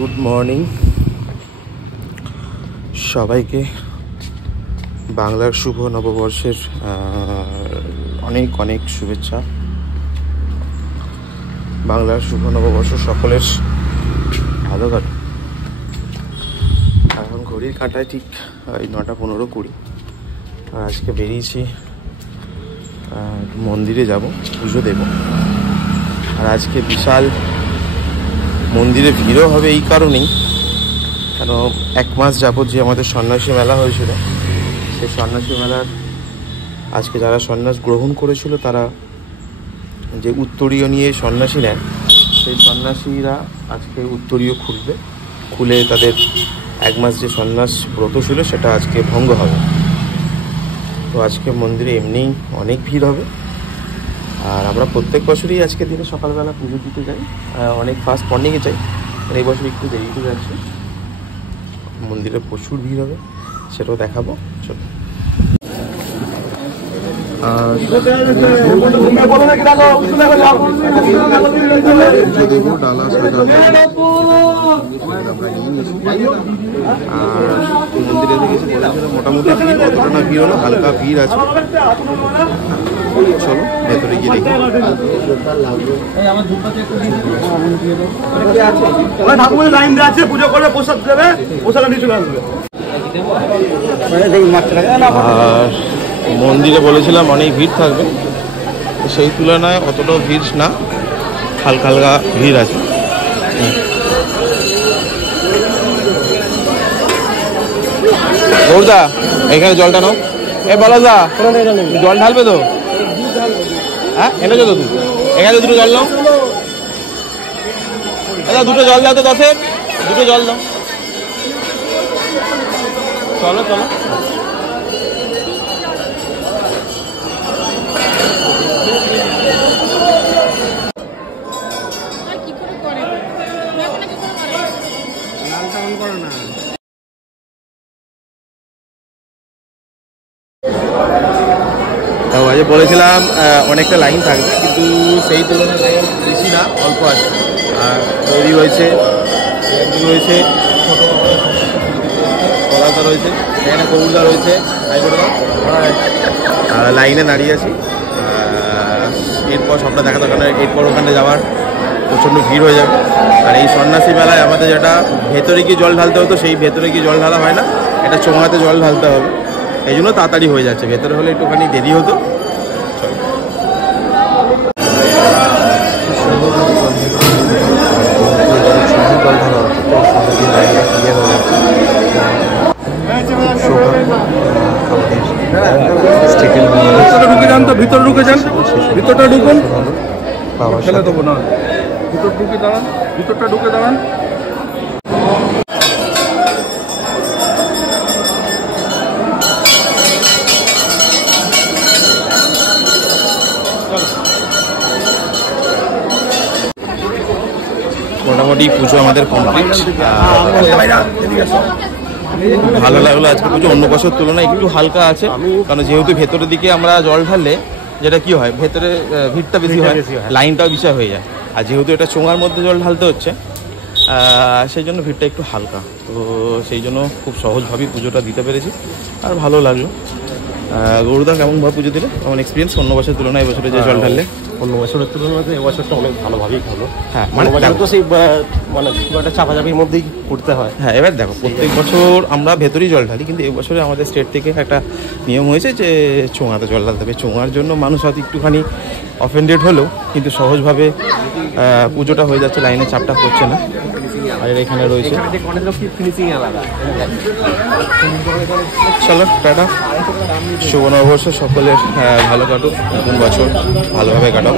Good morning সবাইকে। বাংলার শুভ নববর্ষের অনেক অনেক শুভেচ্ছা। বাংলার শুভ নববর্ষ সকলের ভালো কাটুক। এখন ঘড়ির কাঁটায় ঠিক 9:15-20 আর আজকে বেরিয়েছি, মন্দিরে যাব, পুজো দেব। আর আজকে বিশাল মন্দিরে ভিড়ও হবে এই কারণেই, কেন 1 মাস যাবত যে আমাদের সন্ন্যাসী মেলা হয়েছিল, সেই সন্ন্যাসী মেলার আজকে যারা সন্ন্যাস গ্রহণ করেছিল তারা যে উত্তরীয় নিয়ে সন্ন্যাসী নেন, সেই সন্ন্যাসীরা আজকে উত্তরীয় খুলে তাদের 1 মাস যে সন্ন্যাস ব্রত ছিল সেটা আজকে ভঙ্গ হবে। তো আজকে মন্দিরে এমনিই অনেক ভিড় হবে। আর আমরা প্রত্যেক বছরই আজকের দিনে সকালবেলা পুজো দিতে যাই, অনেক ফার্স্ট মর্নিংয়ে যাই। আর এই বছর একটু দেরিতে যাচ্ছি, মন্দিরে প্রচুর ভিড় হবে, সেটাও দেখাবো। চলো। ডালা আর মন্দিরে দেখেছি মোটামুটি ভিড়, অতটা না ভিড় হলো, হালকা ভিড় আছে। চলো ভেতরে গিয়ে দেখি। আর মন্দিরে বলেছিলাম অনেক ভিড় থাকবে, সেই তুলনায় অতটাও ভিড় না, হালকা হালকা ভিড় আছে। গৌরদা এখানে জলটা নাও। বলাদা জল ঢালবে তো? হ্যাঁ এনেছো তো? এখানে 2টো জল নাও। আচ্ছা 2টো জল দাও তো, 10-এর 2টো জল দাও। চলো চলো। বলেছিলাম অনেকটা লাইন থাকবে, কিন্তু সেই তুলনায় বেশি না, অল্প আছে। আর তৈরি রয়েছে, রয়েছে ছোটো কলাদা রয়েছে, এখানে গৌরদা রয়েছে, আর লাইনে দাঁড়িয়ে আছি। এরপর সবটা দেখা দরকার, এরপর ওখানে যাওয়ার প্রচণ্ড ভিড় হয়ে যাবে। আর এই সন্ন্যাসী মেলায় আমাদের যেটা ভেতরে গিয়ে জল ঢালতে হতো, সেই ভেতরে গিয়ে জল ঢালা হয় না, এটা চোঙাতে জল ঢালতে হবে। এই জন্য তাড়াতাড়ি হয়ে যাচ্ছে, ভেতরে হলে একটুখানি দেরি হতো। ভিতরে ঢুকে যান, ভিতরটা ঢুকুন, ফেলে দেবো না, ভিতর ঢুকে দাঁড়ান, ভিতরটা ঢুকে দাঁড়ান। মোটামুটি পুজো আমাদের কমপ্লিট। ভালো লাগলো আজকে পুজো, অন্য বছর তুলনায় একটু হালকা আছে, কারণ যেহেতু ভেতরের দিকে আমরা জল ঢাললে যেটা কি হয়, ভেতরে ভিড়টা বেশি হয়, লাইনটাও বিশাল হয়ে যায়। আর যেহেতু এটা চোঙার মধ্যে জল ঢালতে হচ্ছে, সেই জন্য ভিড়টা একটু হালকা। তো সেই জন্য খুব সহজভাবেই পুজোটা দিতে পেরেছি, আর ভালো লাগলো। গৌরদা কেমনভাবে পুজো দিলে, কেমন এক্সপিরিয়েন্স অন্য বছরের তুলনায় এবছরে যে জল ঢাললে? অন্য বছরের তুলনায় এবছরটা অনেক ভালোভাবেই হলো। হ্যাঁ মানে তো সেই একটা চাপাচাপির মধ্যেই করতে হয়। হ্যাঁ এবার দেখো, প্রত্যেক বছর আমরা ভেতরেই জল ঢালি, কিন্তু এবছরে আমাদের স্টেট থেকে একটা নিয়ম হয়েছে যে চোঙাতে জল ঢালতে হবে। চোঙার জন্য মানুষ হয়তো একটুখানি অফেন্ডেড হলেও কিন্তু সহজভাবে পুজোটা হয়ে যাচ্ছে, লাইনে চাপটা পড়ছে না। আর এখানে রয়েছে চলো টাটা। শুভ নববর্ষ সকলের ভালো কাটুক, নতুন বছর ভালোভাবে কাটাও।